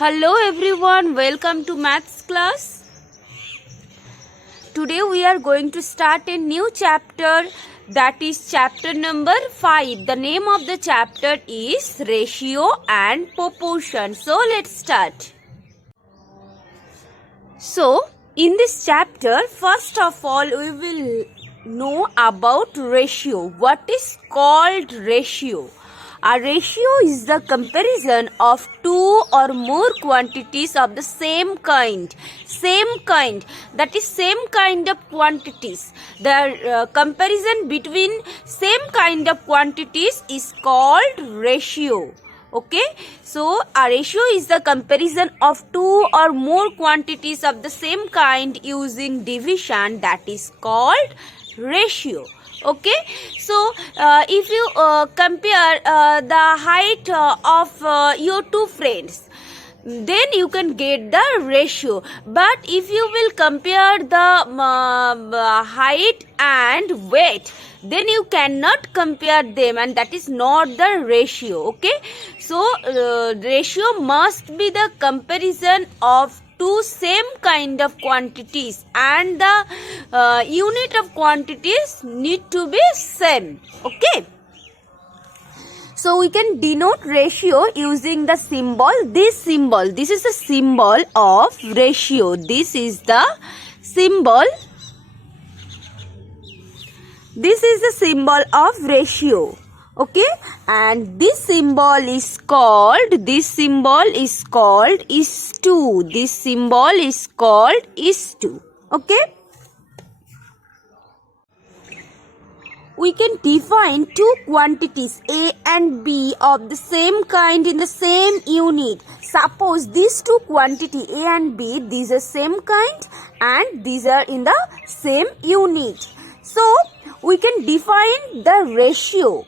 Hello everyone, welcome to maths class. Today we are going to start a new chapter, that is chapter number 5. The name of the chapter is ratio and proportion. So let's start. So in this chapter, first of all we will know about ratio. What is called ratio? A ratio is the comparison of two or more quantities of the same kind, that is same kind of quantities. The comparison between same kind of quantities is called ratio. Okay, so a ratio is the comparison of two or more quantities of the same kind using division, that is called ratio. Okay, so if you compare the height of your two friends, then you can get the ratio. But if you will compare the height and weight, then you cannot compare them, and that is not the ratio. Okay, so ratio must be the comparison of two same kind of quantities, and the unit of quantities need to be same. Okay, so we can denote ratio using the symbol. This is the symbol of ratio. This is the symbol of ratio. Okay, and this symbol is called is to. This symbol is called is to. Okay, we can define two quantities A and B of the same kind in the same unit. Suppose these two quantity A and B, these are same kind and these are in the same unit. So we can define the ratio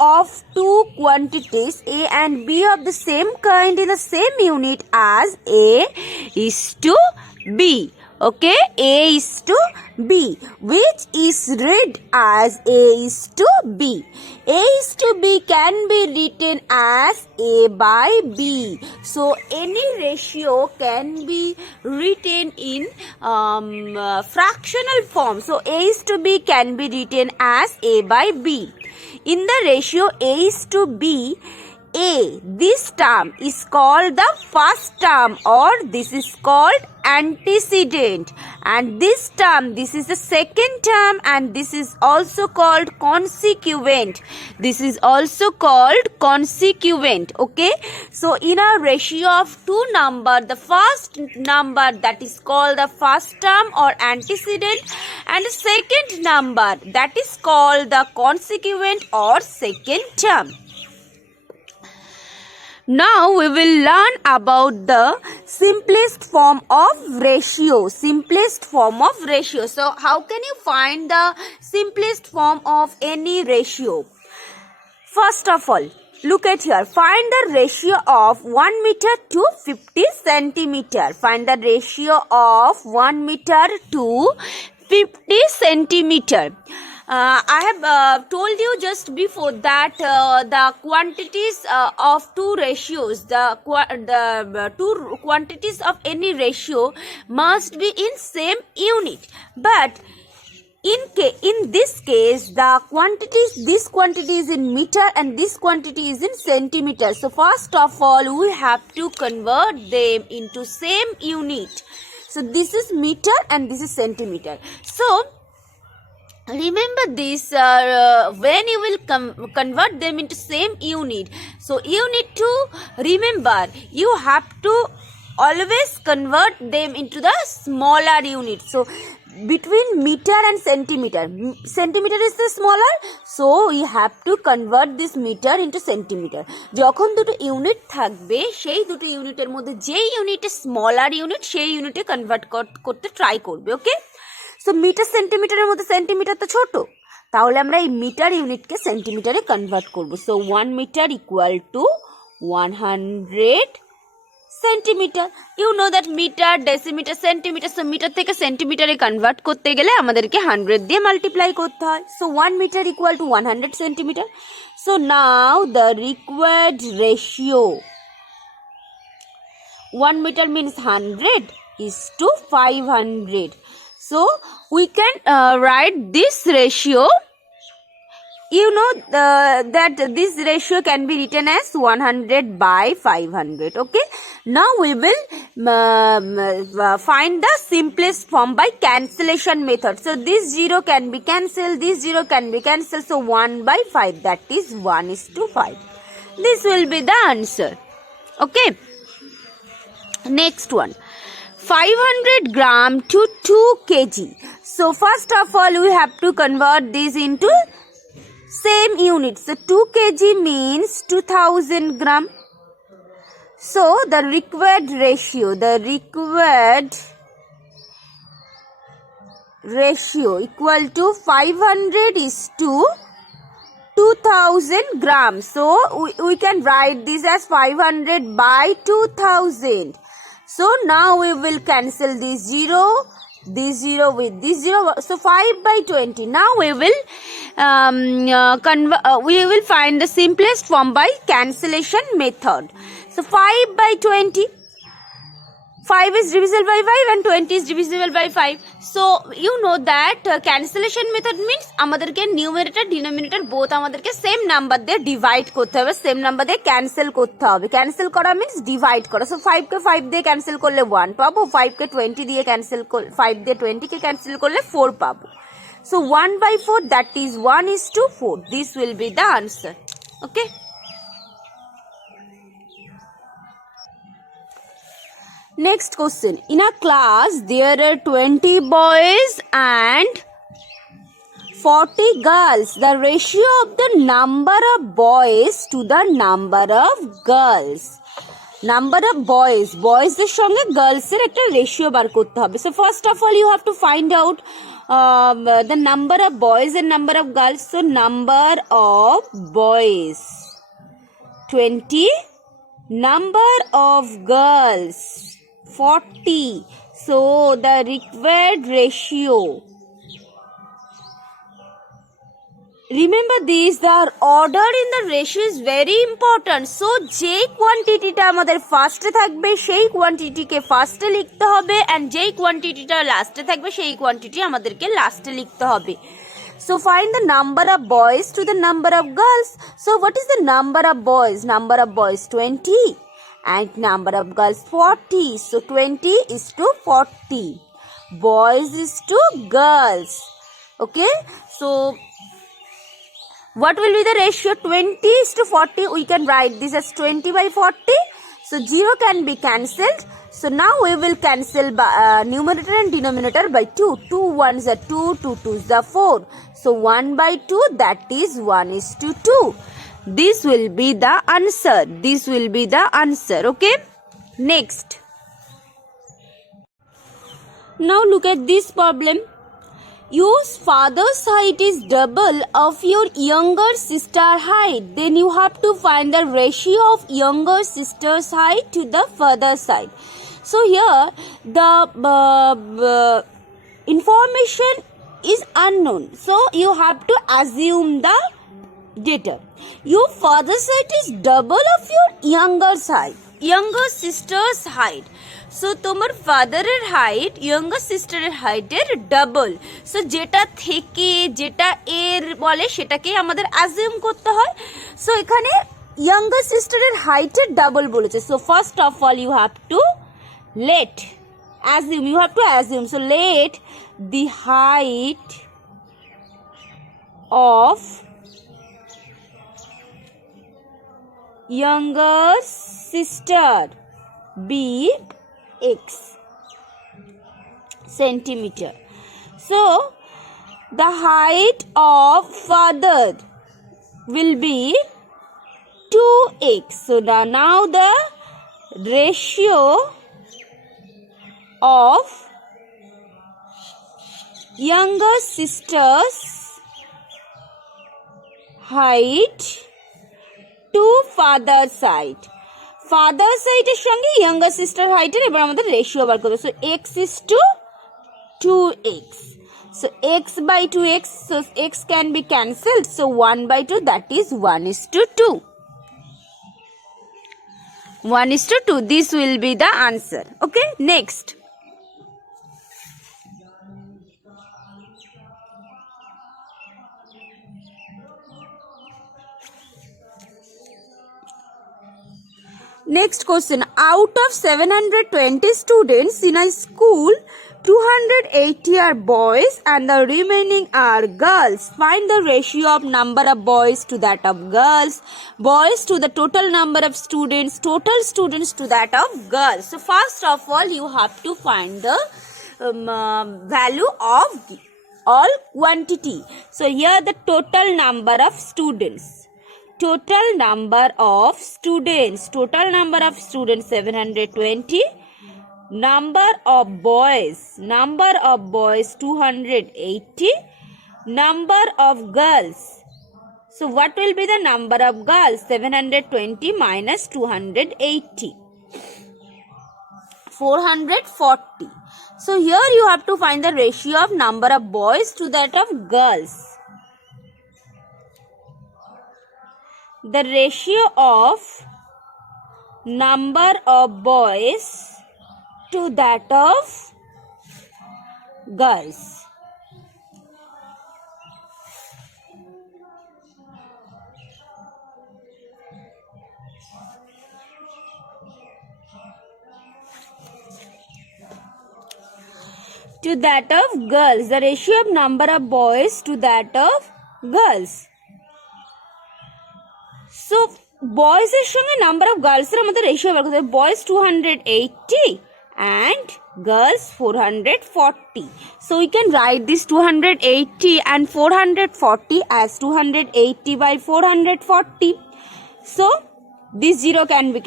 of two quantities A and B of the same kind in the same unit as A is to B. Okay, A is to B, which is read as A is to B. A is to B can be written as A by B. So any ratio can be written in fractional form. So A is to B can be written as A by B. In the ratio A is to B, A, this term is called the first term, or this is called antecedent, and this term, this is the second term, and this is also called consequent. Okay, so in a ratio of two number, the first number, that is called the first term or antecedent, and the second number, that is called the consequent or second term. Now we will learn about the simplest form of ratio. So how can you find the simplest form of any ratio? First of all, look at here. Find the ratio of 1 meter to 50 centimeter. Find the ratio of 1 meter to 50 centimeter. I have told you just before that the quantities of two ratios, the two quantities of any ratio must be in same unit. But in this case, the quantities, this quantity is in meter and this quantity is in centimeter. So first of all, we have to convert them into same unit. So this is meter and this is centimeter. So remember this when you will convert them into same unit. So you need to remember, you have to always convert them into the smaller unit. So between meter and centimeter is the smaller, so we have to convert this meter into centimeter. যখন দুটো unit থাকবে, সেই দুটো ইউনিটের মধ্যে যে unit smaller unit, সেই ইউনিটে কনভার্ট করতে ট্রাই করবে। ওকে, সো মিটার সেন্টিমিটারের মধ্যে সেন্টিমিটার তো ছোট, তাহলে আমরা এই মিটার ইউনিটকে সেন্টিমিটারে কনভার্ট করব। So 1 meter equal to 100 centimeter. You know that meter, decimeter, centimeter. So meter থেকে সেন্টিমিটারে কনভার্ট করতে গেলে আমাদেরকে 100 দিয়ে মাল্টিপ্লাই করতে হয়। So 1 meter equal to 100 centimeter. So now the required ratio 1 meter means 100 is to 500. So we can write this ratio. You know that this ratio can be written as 100 by 500. Okay. Now we will find the simplest form by cancellation method. So this 0 can be cancelled, this 0 can be cancelled. So 1 by 5, that is 1:5. This will be the answer. Okay. Next one. 500 gram to 2 kg. So first of all, we have to convert this into same unit. So 2 kg means 2000 gram. So the required ratio equal to 500 is to 2000 grams. So we can write this as 500 by 2000. So now we will cancel this 0 with this 0. So 5 by 20. Now we will find the simplest form by cancellation method. So 5 by 20. 5 is divisible by 5 and 20 is divisible by 5. So you know that cancellation method means আমাদেরকে numerator denominator both আমাদেরকে same number দিয়ে divide করতে হবে, same number দিয়ে cancel করতে হবে. cancel করা means divide করা. So 5 কে 5 দিয়ে cancel করলে 1 পাবো, 5 কে 20 দিয়ে cancel 5 দিয়ে 20 কে cancel করলে 4 পাবো. So 1 by 4, that is 1:4. This will be the answer. Okay. Next question. In a class, there are 20 boys and 40 girls. The ratio of the number of boys to the number of girls. Number of boys. Boys এর সঙ্গে girls এর একটা ratio বার করতে হবে. So first of all, you have to find out the number of boys and number of girls. So number of boys 20. Number of girls 40. So the required ratio, remember these, the order in the ratio is very important. So যেই কোয়ান্টিটিটা আমাদের ফার্স্টে থাকবে সেই কোয়ান্টিটিকে ফার্স্টে লিখতে হবে, and যেই কোয়ান্টিটিটা লাস্টে থাকবে সেই কোয়ান্টিটি আমাদেরকে লাস্টে লিখতে হবে. So find the number of boys to the number of girls. So what is the number of boys? Number of boys 20 and number of girls 40. So 20 is to 40. Boys is to girls. Okay. So what will be the ratio? 20 is to 40. We can write this as 20 by 40. So 0 can be cancelled. So now we will cancel by numerator and denominator by 2. 2 ones are 2, 2 twos are 4. So 1 by 2, that is 1:2. This will be the answer. This will be the answer. Okay. Next. Now look at this problem. Your father's height is double of your younger sister height. Then you have to find the ratio of younger sister's height to the father side. So here the information is unknown. So you have to assume the data. Your father's height is double of your younger sister's height. So তোমার ফাদারের height younger সিস্টারের হাইটের double. So যেটা থেকে যেটা এর বলে সেটাকে আমাদের assume করতে হয়. সো এখানে ইয়াঙ্গার সিস্টারের হাইটের ডাবল বলেছে. So first of all you have to assume. So let the height of younger sister be x centimeter. So the height of father will be 2x. So now the ratio of younger sister's height to father side. Father side এর সঙ্গে younger sister height এর এবার আমাদের ratio বার করতে হবে. So x is to 2x. So x by 2x. So x can be cancelled. So 1 by 2, that is 1:2. 1:2. This will be the answer. Okay, next. Next question. Out of 720 students in a school, 280 are boys and the remaining are girls. Find the ratio of number of boys to that of girls, boys to the total number of students, total students to that of girls. So first of all, you have to find the value of all quantity. So here the total number of students. Total number of students 720. Number of boys 280. Number of girls, so what will be the number of girls? 720 minus 280, 440. So here you have to find the ratio of number of boys to that of girls. The ratio of number of boys to that of girls. To that of girls. The ratio of number of boys to that of girls. So boys এর সঙ্গে number of girls এর আমাদের ratio বের করতে হবে boys 280 and girls 440. So we can write this 280 and 440 as 280 by 440. So this 0 can be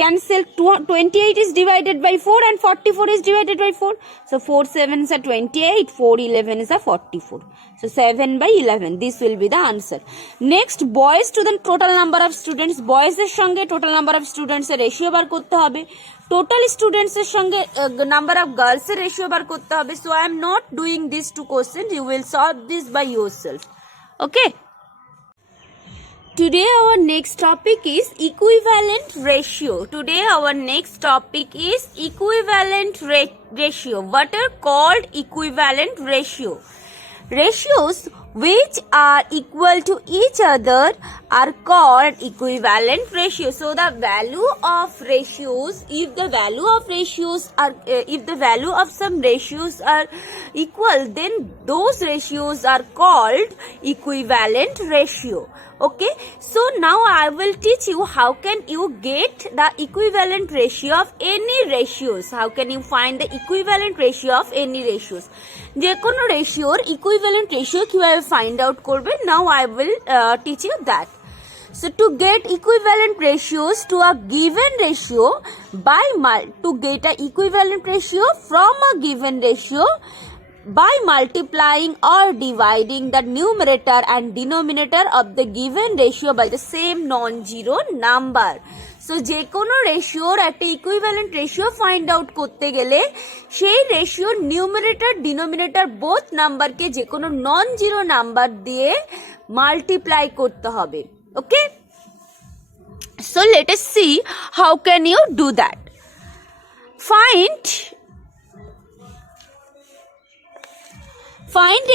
cancelled. 28 is divided by 4 and 44 is divided by 4. So 4 7s are 28, 4 11 is a 44. So 7 by 11. This will be the answer. Next, boys to the total number of students. Boys এর সঙ্গে total number of students এর ratio বার করতে হবে. Total students এর সঙ্গে number of girls এর ratio বার করতে হবে. So I am not doing these two questions. You will solve this by yourself. Okay. Today our next topic is equivalent ratio. Today our next topic is equivalent ratio. What are called equivalent ratio? Ratios which are equal to each other are called equivalent ratios. So the value of ratios, if the value of some ratios are equal, then those ratios are called equivalent ratio. Okay, so now I will teach you how can you get the equivalent ratio of any ratios. How can you find the equivalent ratio of any ratios? যে কোনো রেশিওর equivalent ratio কিভাবে find out করবে, now I will teach you that. So to get equivalent ratios to a given ratio to get a equivalent ratio from a given ratio by multiplying or dividing the numerator and denominator of the given ratio by the same non-zero number. So যে কোনো রেশিওর একটা equivalent ratio find out করতে গেলে সেই রেশিওর numerator denominator both নাম্বারকে যে কোনো non zero number দিয়ে multiply করতে হবে. ওকে, so let us see how can you do that. Find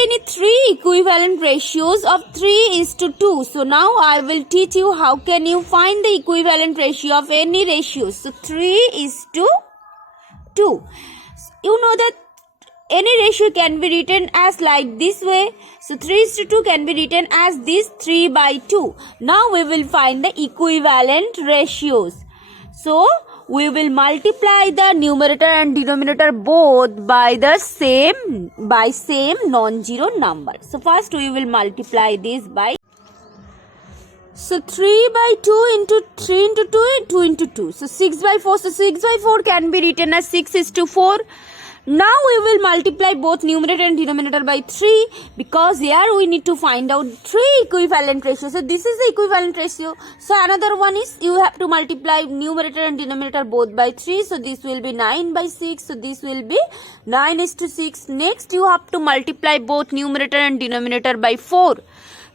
any three equivalent ratios of 3:2. So now I will teach you how can you find the equivalent ratio of any ratio. So 3:2. You know that any ratio can be written as like this way. So 3:2 can be written as this 3/2. Now we will find the equivalent ratios. So we will multiply the numerator and denominator both by same non-zero number. So first we will multiply this by, so 3/2 into 3 into 2 and 2 into 2. So 6/4. So 6/4 can be written as 6:4. Now we will multiply both numerator and denominator by 3 because here we need to find out 3 equivalent ratios. So this is the equivalent ratio. So another one is you have to multiply numerator and denominator both by 3. So this will be 9/6. So this will be 9:6. Next you have to multiply both numerator and denominator by 4.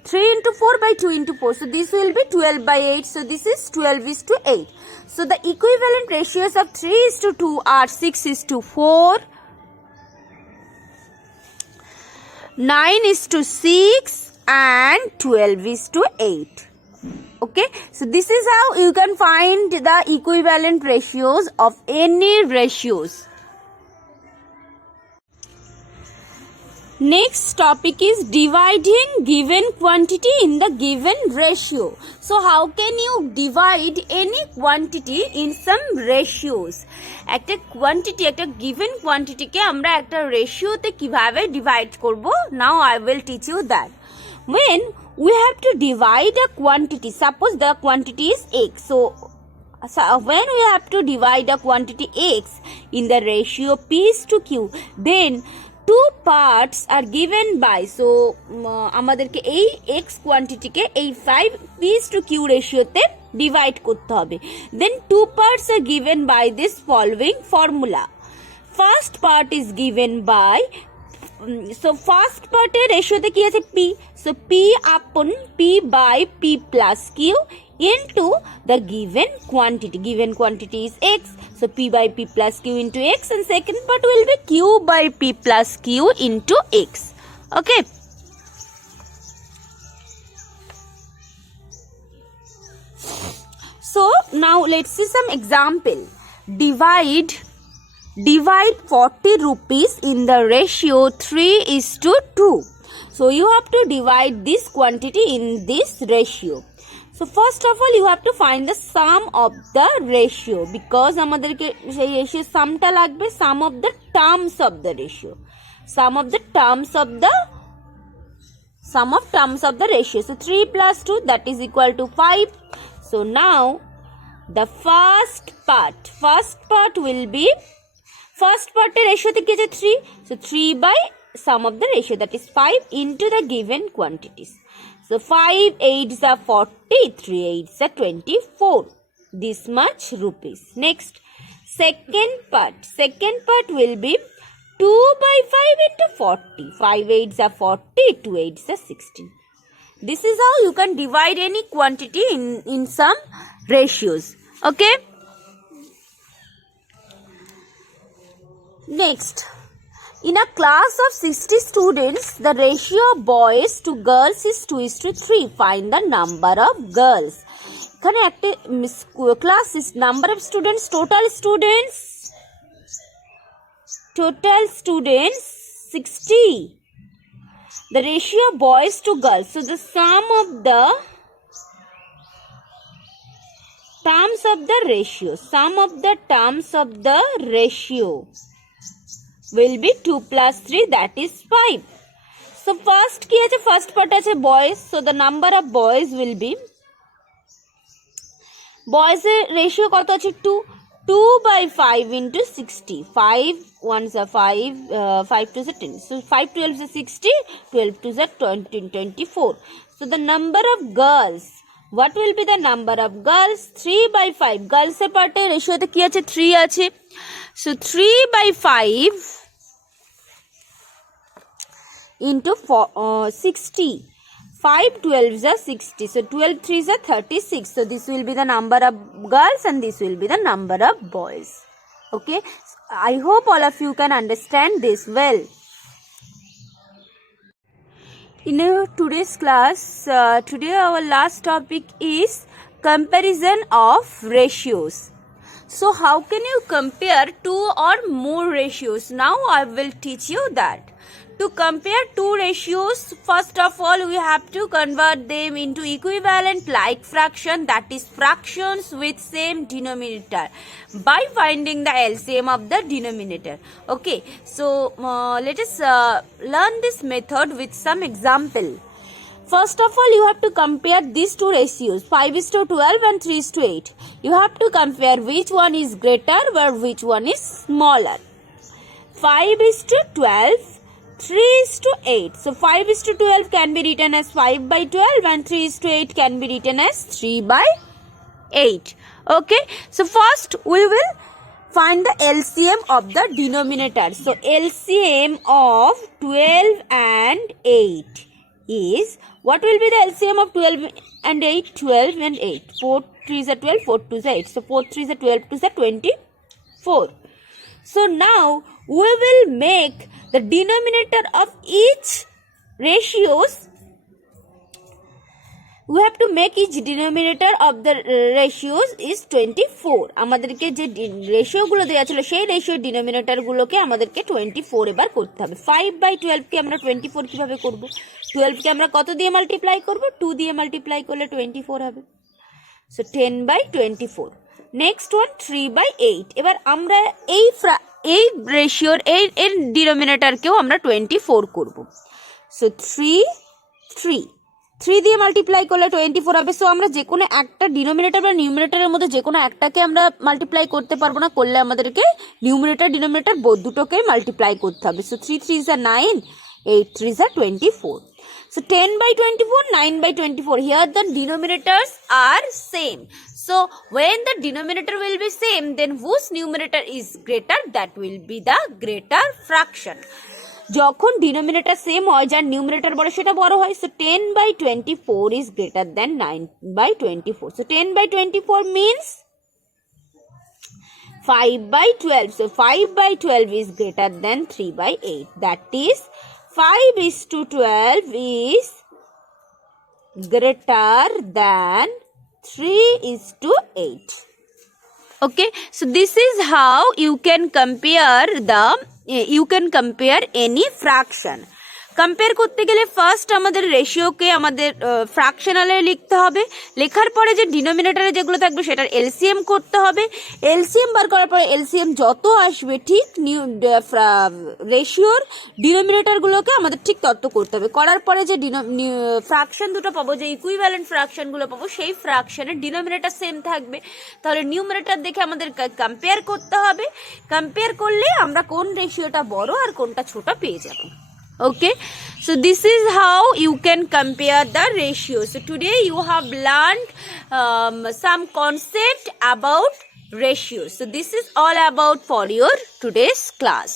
3 into 4 by 2 into 4. So this will be 12 by 8. So this is 12 is to 8. So the equivalent ratios of 3 is to 2 are 6 is to 4, 9 is to 6 and 12 is to 8. Okay, so this is how you can find the equivalent ratios of any ratios. Next topic is dividing given quantity in the given ratio. So how can you divide any quantity in some ratios? একটা quantity, একটা given quantity কে আমরা একটা ratio তে কিভাবে divide করব? Now I will teach you that. When we have to divide a quantity, suppose the quantity is x. So when we have to divide a quantity x in the ratio p is to q, then two parts are given by, so আমাদেরকে এই x quantity কে এই 5p/q ratio তে divide করতে হবে. Then two parts are given by this following formula. First part is given by, so first part এর ratio তে কি আছে p, so p upon p by p plus q into the given quantity is x, so p by p plus q into x, and second part will be q by p plus q into x. Okay, so now let's see some example. Divide 40 rupees in the ratio 3:2. So you have to divide this quantity in this ratio. So first of all you have to find the sum of the ratio, because আমাদেরকে সেই ratio sum টা লাগবে, sum of the terms of the ratio, sum of terms of the ratio. So 3 plus 2, that is equal to 5. So now the first part will be, first part এর ratio তে কি আছে 3, so 3 by sum of the ratio, that is 5 into the given quantities. So 5 8s are 40, 3 8s are 24. This much rupees. Next, second part will be 2 by 5 into 40. 5 8s are 40, 2 8s are 16. This is how you can divide any quantity in some ratios. Okay. Next, in a class of 60 students, the ratio of boys to girls is 2:3. Find the number of girls. এখানে একটা class is number of students, total students 60. The ratio of boys to girls. So the sum of the terms of the ratio will be 2 plus 3, that is 5. So first কি আছে, first part আছে boys, so the number of boys will be, boys এর ratio কত আছে 2 by 5 into 60. 5 ones are 5, 5 2s are 10, so 5 12s are 60, 12 2s are 20, 24. So the number of girls, what will be the number of girls? 3 by 5. girls এর part এর ratio তে কি আছে 3 আছে, so 3 by 5 into 60. 5 12s are 60, so 12 3s are 36. So this will be the number of girls and this will be the number of boys. Okay, I hope all of you can understand this well. In today's class, today our last topic is comparison of ratios. So how can you compare two or more ratios? Now I will teach you that. To compare two ratios, first of all we have to convert them into equivalent like fraction, that is fractions with same denominator, by finding the LCM of the denominator. Okay, so let us learn this method with some example. First of all, you have to compare these two ratios, 5:12 and 3:8. You have to compare which one is greater or which one is smaller. 5:12, 3:8. So 5:12 can be written as 5 by 12 and 3:8 can be written as 3 by 8. Okay, so first we will find the LCM of the denominator. So LCM of 12 and 8 is What will be the LCM of 12 and 8? 12 and 8. 4 3s are 12, 4 2s are 8. So 4 3s are 12, 2s are 24. So now we will make the denominator of each ratios. We have to make each denominator of the ratios is 24. আমাদেরকে যে ratio গুলো দেওয়া ছিল সেই ratio denominator গুলোকে আমাদেরকে 24 এবার করতে হবে। 5/12 কে আমরা 24 কিভাবে করব? 12 কে আমরা কত দিয়ে মাল্টিপ্লাই করব? 2 দিয়ে মাল্টিপ্লাই করলে 24 হবে। সো 10/24। Next one 3/8। এবার আমরা এই রেশিওর এর ডিনোমিনেটরকেও আমরা 24 করব। সো 3 দিয়ে মাল্টিপ্লাই করলে 24 হবে। সো আমরা যে কোনো একটা ডিনোমিনেটর বা নিউমিনেটরের মধ্যে যে কোনো একটাকে আমরা মাল্টিপ্লাই করতে পারবো না, করলে আমাদেরকে নিউমিনেটর ডিনোমিনেটর দুটোকেই মাল্টিপ্লাই করতে হবে। So 3 3s are 9, 8 3s are 24. So 10/24, 9/24. Here the denominators are same. So when the denominator will be same, then whose numerator is greater? That will be the greater fraction. যখন denominator same হয়, যার numerator বড় সেটা বড় হয়। So 10/24 is greater than 9/24. So 10/24 means 5/12. So 5/12 is greater than 3/8. That is 5:12 is greater than 3:8. Okay, so this is how you can compare any fraction. Compare করতে গেলে first আমাদের রেশিওকে আমাদের ফ্র্যাকশনালে লিখতে হবে। লেখার পরে যে ডিনোমিনেটরে যেগুলো থাকবে সেটার এলসিএম করতে হবে। এলসিএম বার করার পরে এলসিএম যত আসবে ঠিক রেশিওর ডিনোমিনেটরগুলোকে আমাদের ঠিক তত করতে হবে। করার পরে যে ফ্র্যাকশন দুটো পাবো, যে ইকুইভ্যালেন্ট ফ্র্যাকশনগুলো পাবো, সেই ফ্র্যাকশনের ডিনোমিনেটর সেম থাকবে। তাহলে নিউমিনেটর দেখে আমাদের কম্পেয়ার করতে হবে। কম্পেয়ার করলে আমরা কোন রেশিওটা বড় আর কোনটা ছোট পেয়ে যাব। Okay, so this is how you can compare the ratios. So today you have learned some concept about ratios. So this is all about for your today's class.